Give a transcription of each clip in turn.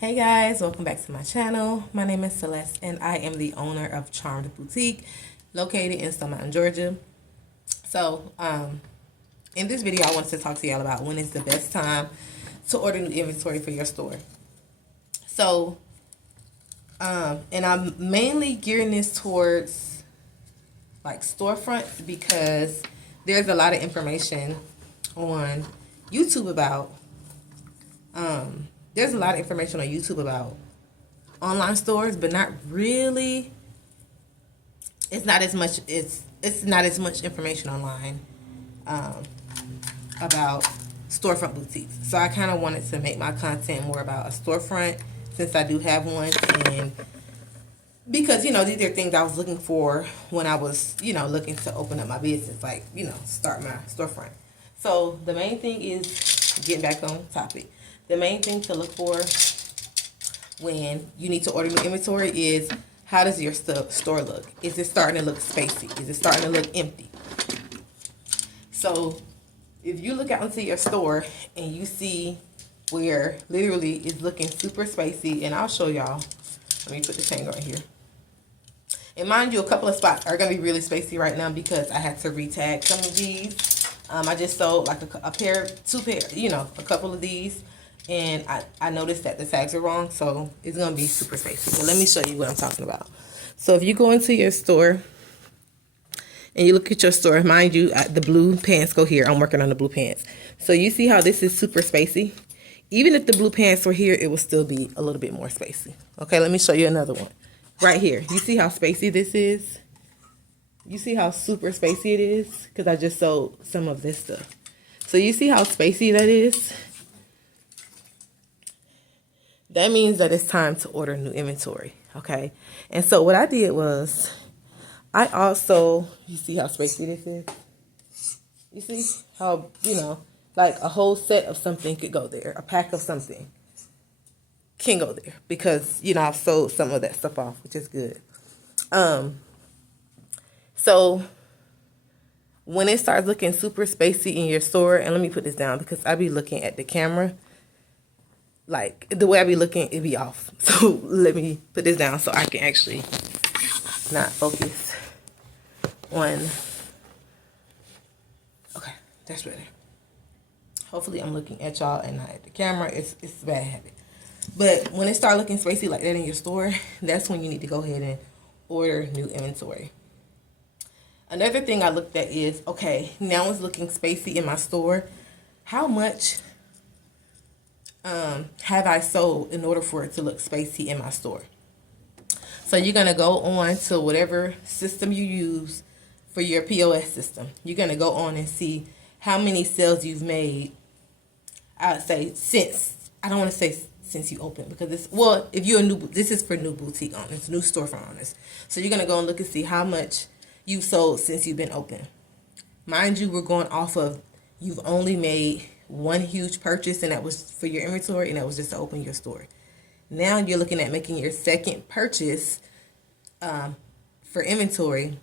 Hey guys, welcome back to my channel. My name is Celeste and I am the owner of Charmed Boutique located in Stone Mountain, Georgia. So, in this video I wanted to talk to y'all about when is the best time to order new inventory for your store. So, and I'm mainly gearing this towards like storefronts because there's a lot of information on YouTube about there's a lot of information on YouTube about online stores, but not really. It's not as much. It's not as much information online about storefront boutiques. So I kind of wanted to make my content more about a storefront since I do have one, and because these are things I was looking for when I was looking to open up my business, like start my storefront. So the main thing is getting back on topic. The main thing to look for when you need to order new inventory is, how does your store look? Is it starting to look spacey? Is it starting to look empty? So if you look out into your store and you see where literally it's looking super spacey, and I'll show y'all. Let me put this hanger right here. And mind you, a couple of spots are going to be really spacey right now because I had to retag some of these. I just sold like two pair, a couple of these. And I noticed that the tags are wrong, so it's going to be super spacey. So let me show you what I'm talking about. So if you go into your store and you look at your store, mind you, the blue pants go here. I'm working on the blue pants. So you see how this is super spacey? Even if the blue pants were here, it would still be a little bit more spacey. Okay, let me show you another one. Right here. You see how spacey this is? You see how super spacey it is? Because I just sold some of this stuff. So you see how spacey that is? That means that it's time to order new inventory, okay? And so what I did was, I also, you see how spacey this is? You see how, like a whole set of something could go there. A pack of something can go there because, I've sold some of that stuff off, which is good. So when it starts looking super spacey in your store, and let me put this down because I be looking at the camera, like the way I be looking, it be off. So let me put this down so I can actually not focus on. Okay, that's better. Hopefully I'm looking at y'all and not at the camera. It's a bad habit. But when it start looking spacey like that in your store, that's when you need to go ahead and order new inventory. Another thing I looked at is, okay, now it's looking spacey in my store. How much have I sold in order for it to look spacey in my store? So you're going to go on to whatever system you use for your POS system. You're going to go on and see how many sales you've made. I would say I don't want to say since you opened, because if you're this is for new boutique owners, new storefront owners. So you're going to go and look and see how much you've sold since you've been open. Mind you, we're going off of you've only made one huge purchase, and that was for your inventory, and that was just to open your store. Now you're looking at making your second purchase for inventory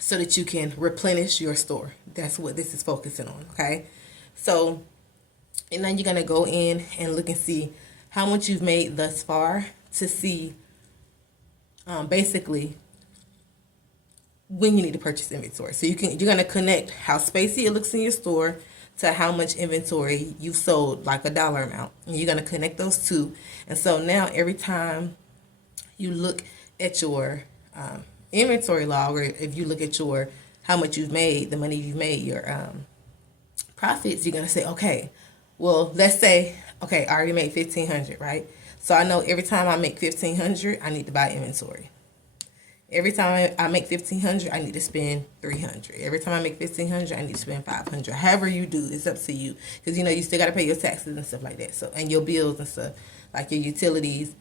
so that you can replenish your store. That's what this is focusing on, okay? So, and then you're going to go in and look and see how much you've made thus far to see basically when you need to purchase inventory. So you're going to connect how spacey it looks in your store to how much inventory you've sold, like a dollar amount. And you're going to connect those two. And so now every time you look at your inventory log, or if you look at your how much you've made, the money you've made, your profits, you're going to say, okay, well, let's say, okay, I already made $1,500, right? So I know every time I make $1,500, I need to buy inventory. Every time I make $1,500, I need to spend $300. Every time I make $1,500, I need to spend $500. However you do, it's up to you, because you still got to pay your taxes and stuff like that. So, and your bills and stuff, like your utilities,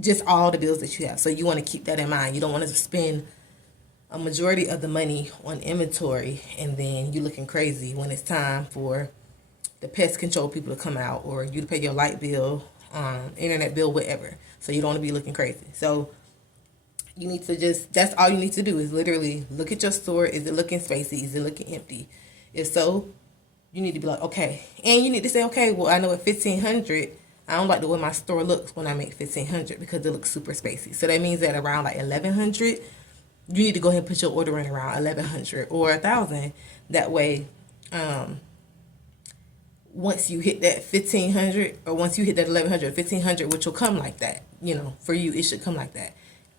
just all the bills that you have. So you want to keep that in mind. You don't want to spend a majority of the money on inventory and then you looking crazy when it's time for the pest control people to come out, or you to pay your light bill, internet bill, whatever. So you don't want to be looking crazy. So you need to that's all you need to do is literally look at your store. Is it looking spacey? Is it looking empty? If so, you need to be like, okay. And you need to say, okay, well, I know at $1,500, I don't like the way my store looks when I make 1,500 because it looks super spacey. So that means that around like 1,100, you need to go ahead and put your order in around 1,100 or 1,000. That way, once you hit that 1,500, or once you hit that 1,100, 1,500, which will come like that, you know, for you, it should come like that.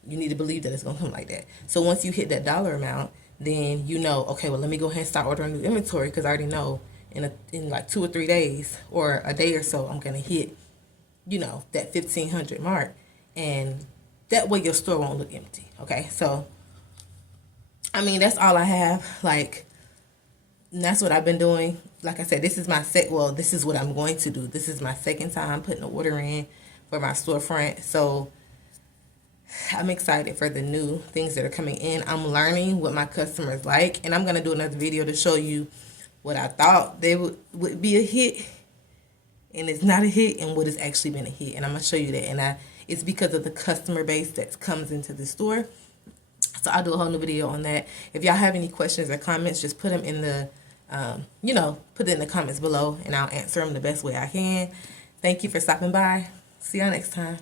You need to believe that it's going to come like that. So once you hit that dollar amount, then you know, okay, well, let me go ahead and start ordering new inventory, because I already know in like 2 or 3 days or a day or so, I'm going to hit, you know, that 1,500 mark. And that way your store won't look empty. Okay. So, I mean, that's all I have. Like, that's what I've been doing. Like I said, this is my this is what I'm going to do. This is my second time putting an order in for my storefront. So I'm excited for the new things that are coming in. I'm learning what my customers like, and I'm going to do another video to show you what I thought they would be a hit and it's not a hit, and what has actually been a hit. And I'm going to show you that. And it's because of the customer base that comes into the store. So I'll do a whole new video on that. If y'all have any questions or comments, just put them in the, put it in the comments below, and I'll answer them the best way I can. Thank you for stopping by. See y'all next time.